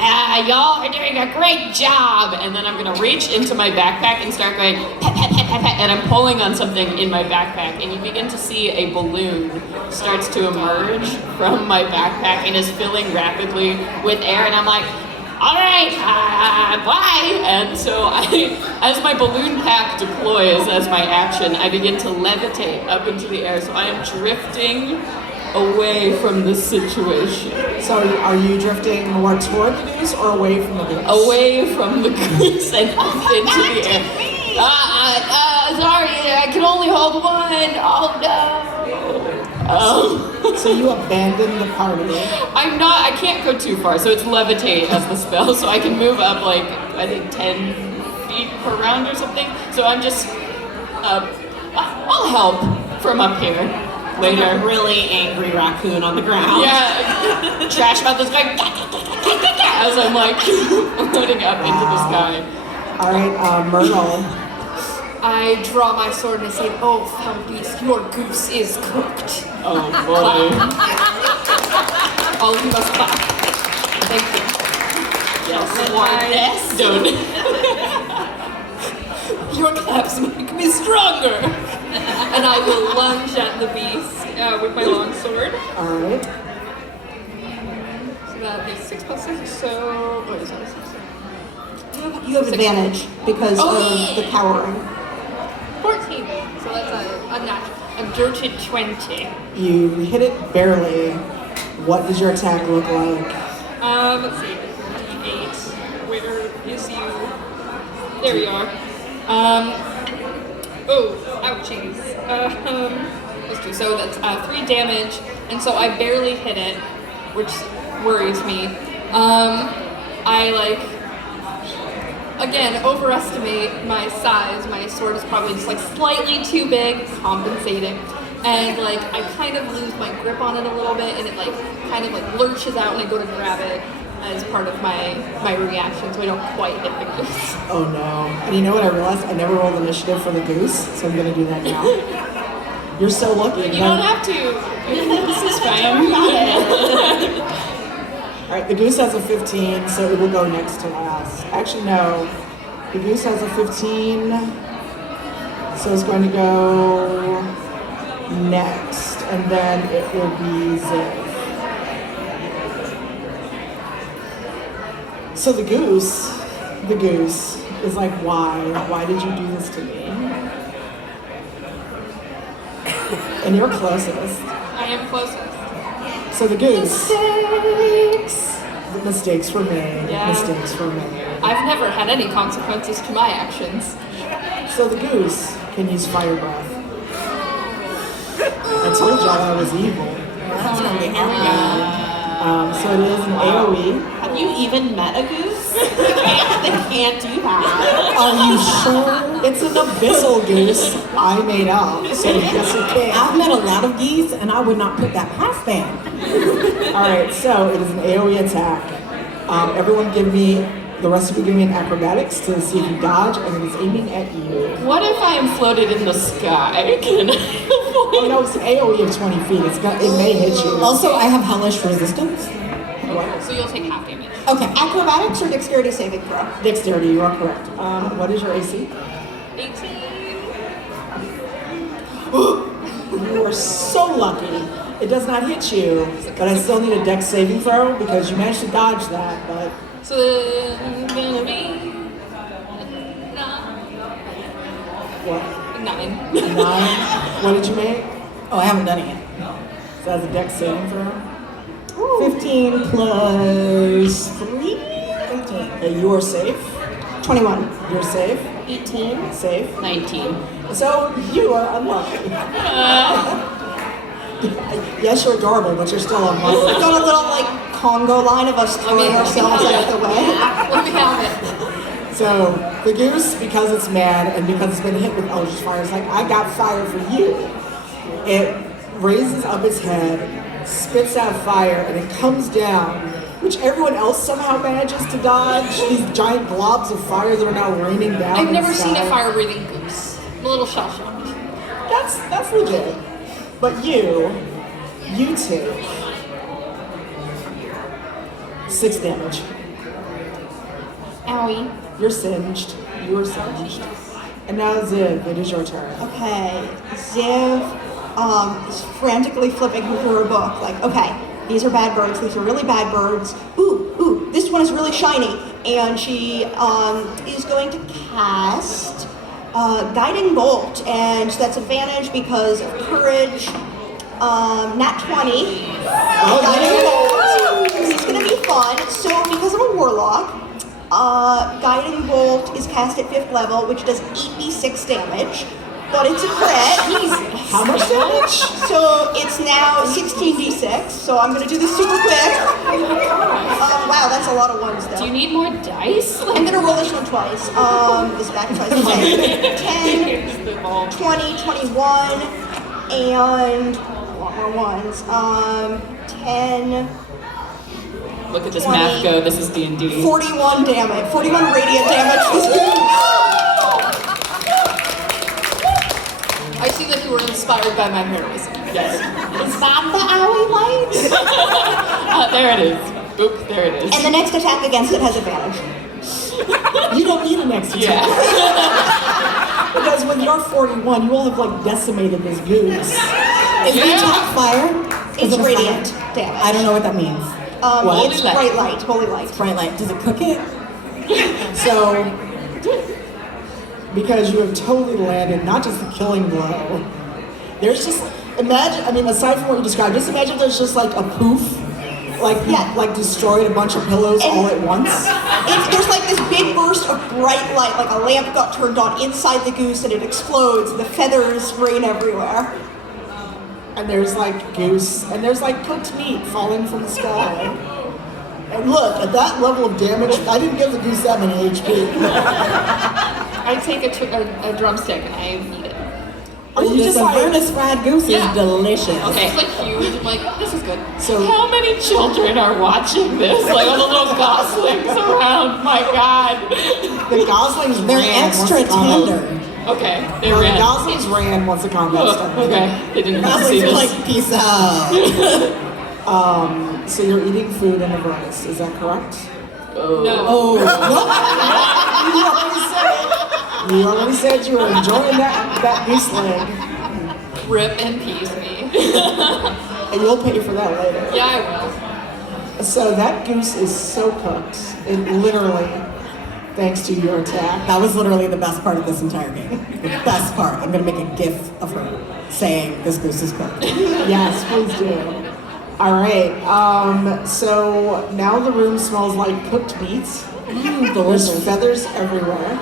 y'all are doing a great job, and then I'm gonna reach into my backpack and start going, pet, pet, pet, pet, pet, and I'm pulling on something in my backpack, and you begin to see a balloon starts to emerge from my backpack and is filling rapidly with air, and I'm like, all right, bye. And so as my balloon pack deploys as my action, I begin to levitate up into the air. So I am drifting away from this situation. So are you drifting more toward the goose or away from the goose? Away from the goose and up into the air. Sorry, I can only hold one. Oh no. So you abandon the party. I can't go too far, so it's levitate as the spell, so I can move up like, I think 10 feet per round or something. So I'm just, I'll help from up here later. A really angry raccoon on the ground. Yeah, trash about this guy as I'm like floating up into the sky. All right, Myrtle. I draw my sword and I say, "Oh, foul beast, your goose is cooked." Oh boy. All of you must clap. Thank you. Yes, And don't. Your claps make me stronger. And I will lunge at the beast with my long sword. All right. So that is 6 plus 6. So what is that? 6? You have advantage because of the cowering. 14. So that's a natural. A dirty 20. You hit it barely. What does your attack look like? Let's see. 8. Where is you? There you are. Oh, ouchies. Let's do. So that's 3 damage, and so I barely hit it, which worries me. I again overestimate my size. My sword is probably just slightly too big, compensating. And I kind of lose my grip on it a little bit, and it kind of lurches out when I go to grab it as part of my reaction, so I don't quite hit the goose. Oh no. And you know what I realized? I never rolled initiative for the goose, so I'm gonna do that now. You're so lucky. You don't have to. This is fine. All right, the goose has a 15, so it will go next to last. Actually, no. The goose has a 15, so it's going to go next, and then it will be Ziv. So the goose is like, why? Why did you do this to me? And you're closest. I am closest. So the goose. Mistakes were made. Yeah. Mistakes were made. I've never had any consequences to my actions. So the goose can use fire breath. I told y'all I was evil. That's gonna be So it is an AoE. Have you even met a goose? They can't do that. Are you sure? It's an abyssal goose I made up, so yes you can. I've met a lot of geese, and I would not put that past them. Alright, so it is an AoE attack. Everyone the rest of you give me an acrobatics to see if you dodge, and it is aiming at you. What if I am floated in the sky? Can I Oh no, it's an AoE of 20 feet. It may hit you. Also, I have hellish resistance. So you'll take half damage. Okay. Acrobatics or dexterity saving throw? Dexterity, you are correct. What is your AC? 18. You are so lucky. It does not hit you, but I still need a dex saving throw because you managed to dodge that, but... So then gonna be What? 9. 9? What did you make? Oh, I haven't done it yet. So that's a dex saving throw. 15 plus 3? 18. Okay, you are safe. 21. You're safe. 18. Safe. 19. So you are unlucky. Yes, you're adorable, but you're still unlucky. We've got a little like Congo line of us throwing ourselves out of the way. Let me have it. So the goose, because it's mad and because it's been hit with Eldritch Fire, is like, I got fire for you. It raises up its head, spits out fire, and it comes down, which everyone else somehow manages to dodge. These giant globs of fire that are now raining down. I've in never the seen a sky. fire-breathing goose. I'm a little shell-shocked. That's legit. But you take 6 damage. Owie. You're singed. You are singed. And now Ziv, it is your turn. Okay, Ziv is frantically flipping through her book. Like, okay, these are bad birds. These are really bad birds. Ooh, this one is really shiny. And she is going to cast Guiding Bolt, and that's advantage because of courage. Nat 20. Guiding Bolt. This is going to be fun. So, because I'm a warlock, Guiding Bolt is cast at 5th level, which does 8d6 damage, but it's a crit. How much damage? So it's now 16d6, so I'm going to do this super quick. Wow, that's a lot of ones, though. Do you need more dice? I'm going to roll this one twice. This back twice. Okay. 10, 20, 21, and a lot more ones. 10, Look at this 20, math go. This is D&D. 41 damage. 41 radiant damage. This goose. I see that you were inspired by my heroism. Yes. Is that the owie light? There it is. Boop, there it is. And the next attack against it has advantage. You don't need an extra Yeah. Because when you're 41, you will have like decimated this goose. Is the attack fire? It's Is it a radiant fire? damage. I don't know what that means. What? It's Holy light. bright light, holy light. Bright light. Does it cook it? So, because you have totally landed not just the killing blow, there's just, aside from what you described, just imagine there's just like a poof, like destroyed a bunch of pillows all at once. There's like this big burst of bright light, like a lamp got turned on inside the goose and it explodes and the feathers rain everywhere. And there's like goose, and there's like cooked meat falling from the sky. And look, at that level of damage, I didn't give the goose that many HP. I take a drumstick and I eat it. Are you This just like, Avernus fried goose Yeah. is delicious. Okay. It's like huge. I'm like, this is good. so How many children are watching this? Like all the little goslings around. My God. the goslings They're ran extra once the combat- tender. Okay. They No, the ran. goslings ran once the combat Oh, started. okay. They didn't have to see Goslings are this. like, peace out. So you're eating food in Avernus, is that correct? Oh. No. Oh, You already said you were enjoying that goose leg, Rip and peace me. and you'll pay for that later. Yeah, I will. So that goose is so cooked, it literally, thanks to your attack. that was literally the best part of this entire game. The best part. I'm gonna make a gif of her saying this goose is cooked. Yes, please do. All right, so now the room smells like cooked meat. There's Delicious. feathers everywhere.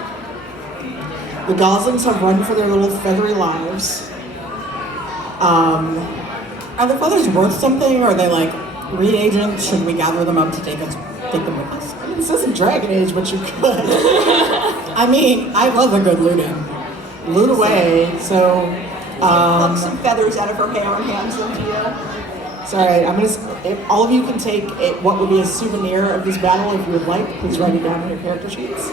The goslings have run for their little feathery lives. Are the feathers worth something? Or are they like reagents? Should we gather them up to take them with us? This isn't Dragon Age, but you could. I mean, I love a good looting. Loot away, so... Pluck some feathers out of her hair and hands them to you. Sorry, if all of you can take what would be a souvenir of this battle if you would like, please write it down on your character sheets.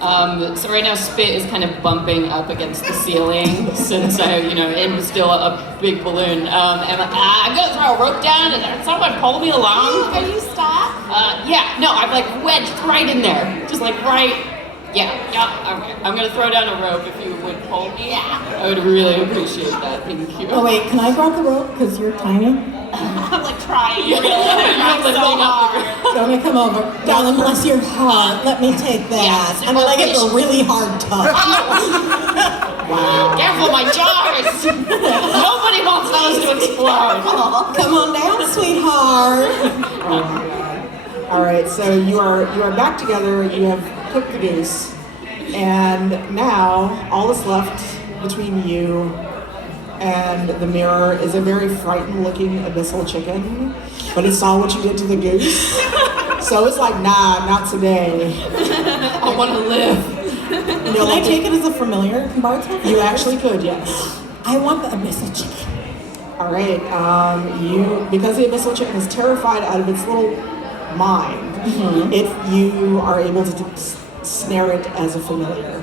So right now Spit is kind of bumping up against the ceiling since it was still a big balloon. And I'm like, I'm gonna throw a rope down and someone pull me along. Can you stop? I'm like wedged right in there. Just like right. Yeah, okay. I'm gonna throw down a rope if you would pull me. Yeah. I would really appreciate that, thank you. Oh wait, can I grab the rope? Because you're tiny. I'm like trying. You're lifting so up the hard. Let me come over. Darling, bless your heart. Let me take that. Yes, And then I get the really hard tug. Careful, my jars! Nobody wants those to explode. Come on down, sweetheart. Oh my god. Alright, so you are back together, you have cooked the goose, and now all that's left between you and the mirror is a very frightened looking abyssal chicken, but it saw what you did to the goose, so it's like, nah, not today. I want to live. Can I take it as a familiar? Can Bard take it? You actually could, yes. I want the abyssal chicken. Alright, because the abyssal chicken is terrified out of its little mind, if you are able to snare it as a familiar.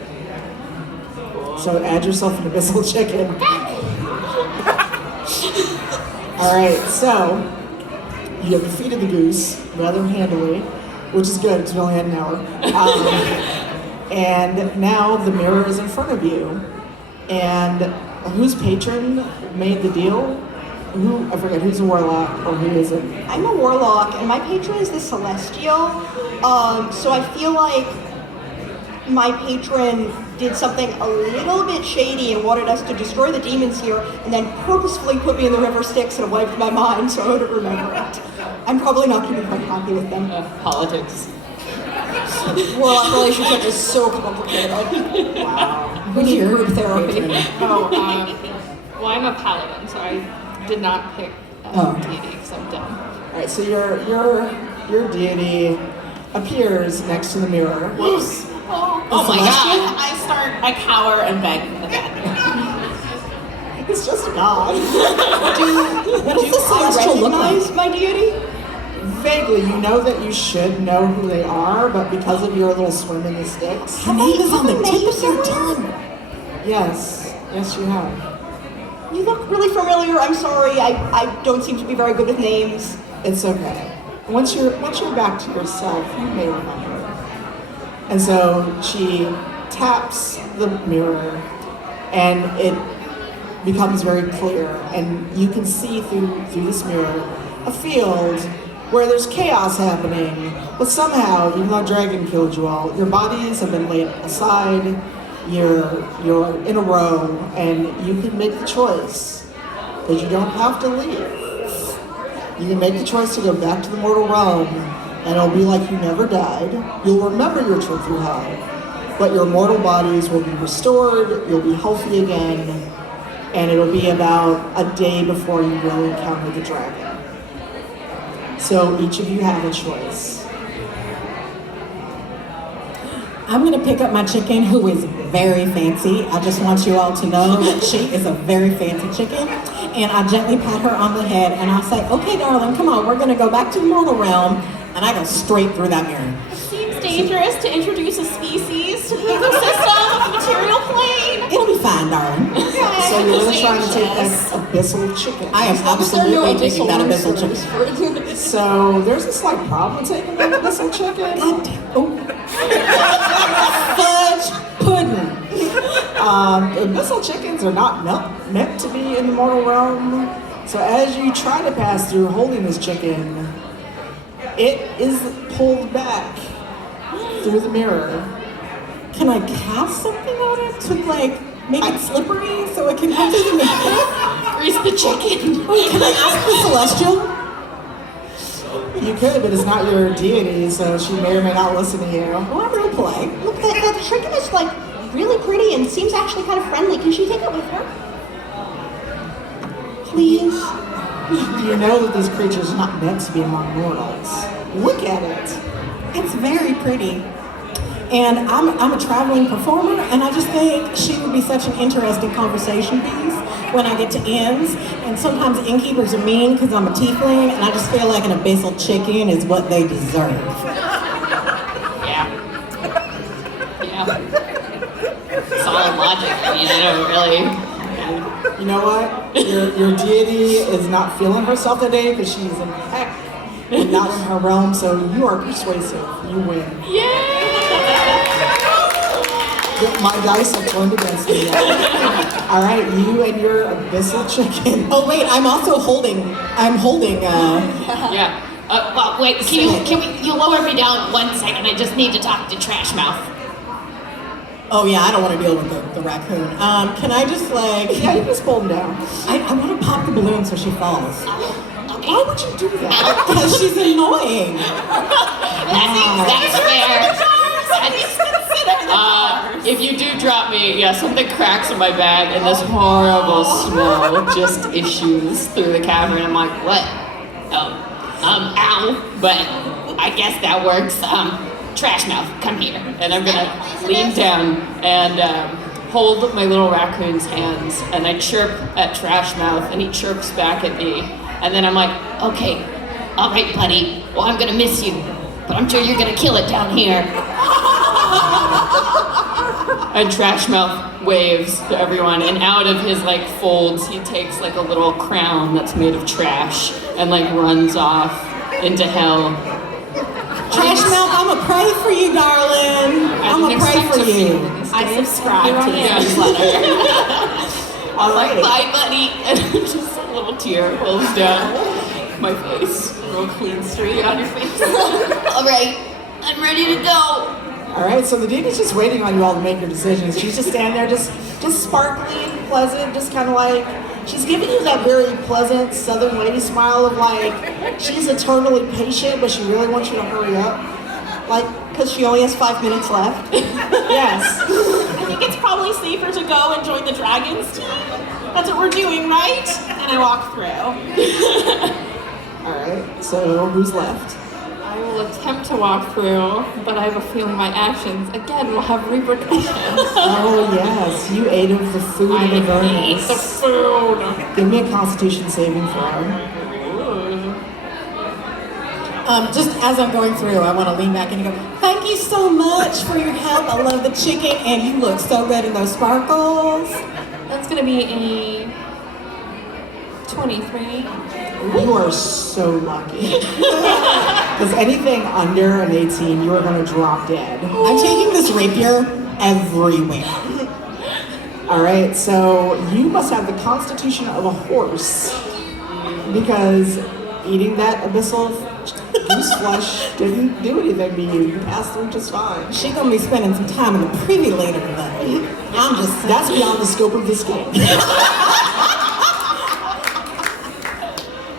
So add yourself an abyssal chicken. Alright, so you have defeated the goose rather handily, which is good because we only had an hour. And now the mirror is in front of you. And whose patron made the deal? I forget who's a warlock or who isn't. I'm a warlock, and my patron is the Celestial. So I feel like my patron did something a little bit shady and wanted us to destroy the demons here, and then purposefully put me in the river Styx and wiped my mind so I wouldn't remember it. I'm probably not going to be quite happy with them. Politics. Warlock relationship is so complicated. Wow. We need group therapy. Well, I'm a paladin, so I did not pick deity because I'm dumb. Alright, so your deity appears next to the mirror. Whoops. Oh my god. I cower and beg for the dead. It's just a god. What does the Celestial look like? My deity? Vaguely, you know that you should know who they are, but because of your little swim in the Styx. Her name is on the tip of your tongue. Yes, you have. You look really familiar. I'm sorry. I don't seem to be very good with names. It's okay. Once you're back to yourself, you may remember. And so she taps the mirror, and it becomes very clear, and you can see through this mirror a field where there's chaos happening, but somehow, even though Dragon killed you all, your bodies have been laid aside. You're in a row, and you can make the choice, because you don't have to leave. You can make the choice to go back to the mortal realm, and it'll be like you never died. You'll remember your trip through hell, but your mortal bodies will be restored, you'll be healthy again, and it'll be about a day before you really encounter the dragon. So each of you have a choice. I'm going to pick up my chicken, who is very fancy. I just want you all to know that she is a very fancy chicken. And I gently pat her on the head, and I say, okay, darling, come on, we're going to go back to the mortal realm. And I go straight through that mirror. It seems dangerous to introduce a species to the ecosystem of the material plane. It'll be fine, darling. So you're really trying to take that abyssal chicken. I am absolutely taking that abyssal chicken. So there's a slight problem with taking that abyssal chicken. God damn. Oh. Fudge pudding. Abyssal chickens are not meant to be in the mortal realm. So as you try to pass through holding this chicken, it is pulled back through the mirror. Can I cast something on it to make it slippery so it can come through the mirror? Grease the chicken. Wait, can I ask the Celestial? You could, but it's not your deity, so she may or may not listen to you. Well, I'm gonna play. Look, that chicken is really pretty and seems actually kind of friendly. Can she take it with her? Please. You know that these creatures are not meant to be among mortals. Look at it. It's very pretty. And I'm a traveling performer, and I just think she would be such an interesting conversation piece when I get to inns. And sometimes innkeepers are mean because I'm a tiefling, and I just feel like an abyssal chicken is what they deserve. Yeah. Solid logic. I mean, I don't really. You know what? Your deity is not feeling herself today because she's in heck and not in her realm, so you are persuasive. You win. Yay! My dice have turned against me. All right, you and your abyssal chicken. Oh wait, I'm holding. Yeah. Well, wait, you lower me down 1 second? I just need to talk to Trash Mouth. Oh yeah, I don't want to deal with the raccoon. Can I just Yeah, you just pull them down. I want to pop the balloon so she falls. Okay. Why would you do that? Because she's annoying. That's fair. If you do drop me, yeah, something cracks in my bag and this horrible smell just issues through the cavern. I'm like, what? Oh, ow. But I guess that works. Trash Mouth, come here. And I'm gonna lean down and hold my little raccoon's hands, and I chirp at Trash Mouth, and he chirps back at me. And then I'm like, okay, all right, buddy. Well, I'm gonna miss you, but I'm sure you're gonna kill it down here. And Trash Mouth waves to everyone, and out of his folds, he takes a little crown that's made of trash and runs off into hell. Trash Mouth, I'ma pray for you, darling. I'ma pray for you. I subscribe to this newsletter. All right. Bye, buddy. And just a little tear rolls down my face. Real clean streak on your face. All right, I'm ready to go. All right, so the deity's just waiting on you all to make your decisions. She's just standing there, just sparkling, pleasant, just kind of she's giving you that very pleasant Southern lady smile of she's eternally patient, but she really wants you to hurry up. Because she only has 5 minutes left. Yes. I think it's probably safer to go and join the dragons team. That's what we're doing, right? And I walk through. All right, so who's left? I will attempt to walk through, but I have a feeling my actions, again, will have repercussions. Oh, yes, you ate of the food of Ate Avernus. the food. Give me a Constitution saving throw. Just as I'm going through, I want to lean back and go, thank you so much for your help. I love the chicken, and you look so good in those sparkles. That's going to be a 23. You are so lucky. Because anything under an 18, you are going to drop dead. I'm taking this rapier everywhere. All right, so you must have the constitution of a horse because eating that abyssal goose flesh didn't do anything to you. You passed through just fine. She's gonna be spending some time in the privy later today. That's beyond the scope of this game.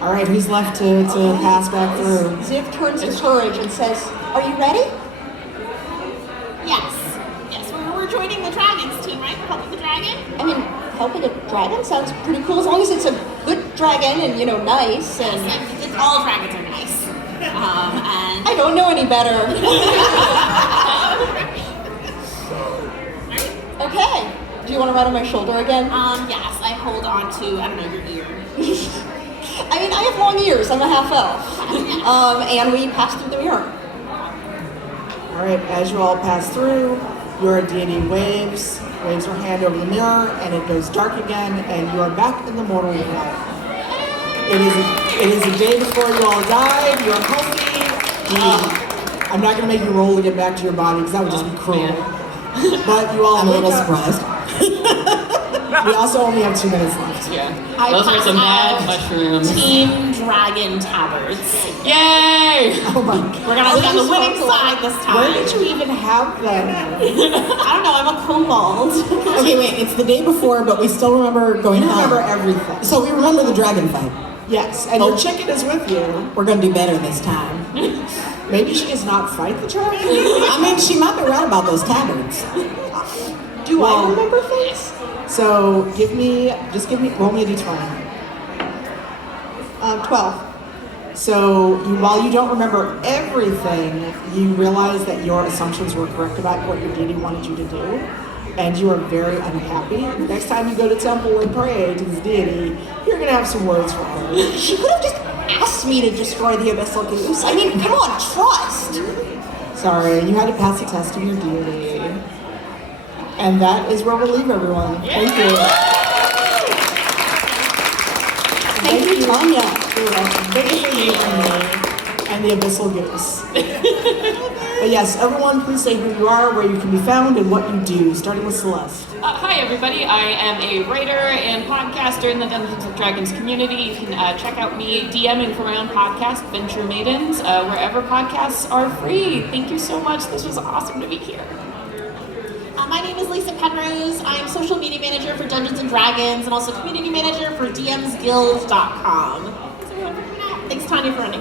All right, who's left to pass back through? Ziv turns to Courage and says, "Are you ready?" Yes, we're joining the dragons team, right? We're helping the dragon. I mean, helping a dragon sounds pretty cool as long as it's a good dragon and nice. And It's all dragons are nice. And I don't know any better. Okay. Do you want to ride on my shoulder again? yes, I hold on to your ear. I mean, I have long ears. I'm a half elf. And we pass through the mirror. All right, as you all pass through, your deity waves her hand over the mirror, and it goes dark again, and you are back in the mortal realm. It is a day before you all died. You're healthy. I'm not going to make you roll to get back to your body because that would just be cruel. But you all I'm a little wake up. surprised. We also only have 2 minutes left. Yeah. I Those are pass some out mad mushrooms. Team Dragon Tabards. Yay! Oh my God. We're gonna be on the winning side this time. Where did you even have them? I don't know. I'm a kobold. Okay, wait, it's the day before, but we still remember going You home. remember everything. So we remember the dragon fight. Yes, and your chicken is with you. We're gonna do better this time. Maybe she does not fight the dragon. I mean, she might be right about those tabards. Do Well- I remember things? So roll me a d20. 12. So while you don't remember everything, you realize that your assumptions were correct about what your deity wanted you to do, and you are very unhappy. The next time you go to temple and pray to this deity, you're gonna have some words for her. She could have just asked me to destroy the abyssal goose. I mean, come on, trust. Sorry, you had to pass the test of your deity. And that is where we'll leave everyone. Thank you. Thank you, Tanya. You're welcome. Thank you for leaving me and the abyssal goose. But yes, everyone, please say who you are, where you can be found, and what you do, starting with Celeste. Hi everybody, I am a writer and podcaster in the Dungeons & Dragons community. You can check out me DMing for my own podcast, Venture Maidens, wherever podcasts are free. Thank you so much, this was awesome to be here. My name is Lysa Penrose. I'm social media manager for Dungeons & Dragons and also community manager for DMsGuild.com. Thanks everyone for coming out. Thanks Tanya for running.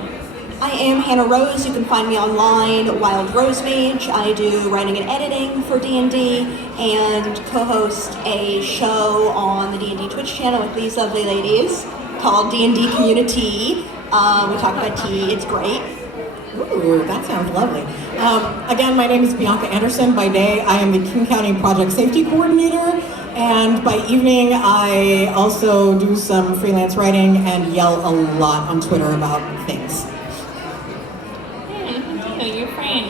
I am Hannah Rose. You can find me online, Wild Rose Mage. I do writing and editing for D&D and co-host a show on the D&D Twitch channel with these lovely ladies called D&D Community. We talk about tea. It's great. Ooh, that sounds lovely. Again, my name is Bianca Anderson. By day, I am the King County Project Safety Coordinator, and by evening, I also do some freelance writing and yell a lot on Twitter about things. Your friend.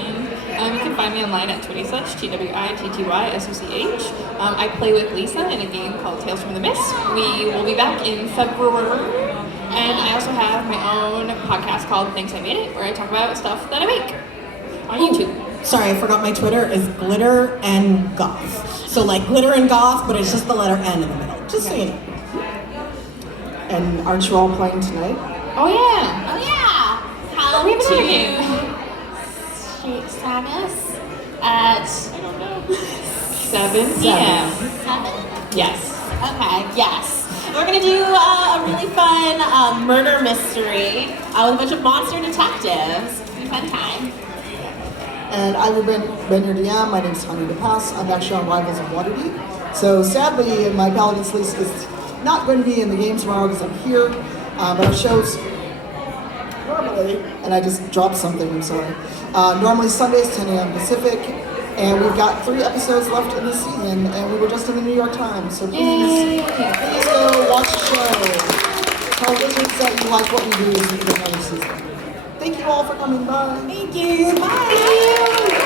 You can find me online at TwittySuch, TWITTYSUCH. I play with Lysa in a game called Tales from the Mist. We will be back in February. And I also have my own podcast called Thanks I Made It, where I talk about stuff that I make on YouTube. Sorry, I forgot my Twitter is Glitter and Goth. So like Glitter and Goth, but it's just the letter N in the middle. Just so you know. And aren't you all playing tonight? Oh yeah! Oh yeah! Come We have another to game. Street Samus at 7 p.m. 7? Yes. Okay, yes. We're gonna do a really fun murder mystery with a bunch of monster detectives. It'll be a fun time. And I've been your DM. My name's Tanya DePass. I'm actually on Rivals of Waterdeep. So sadly, my Paladin Celeste is not going to be in the game tomorrow because I'm here. But our show's normally, and I just dropped something, I'm sorry. Normally Sundays, 10 a.m. Pacific. And we've got 3 episodes left in the season, and we were just in the New York Times. So please go watch the show. Tell wizards that you like what we do so you can get another season. Thank you all for coming by. Thank you. Bye.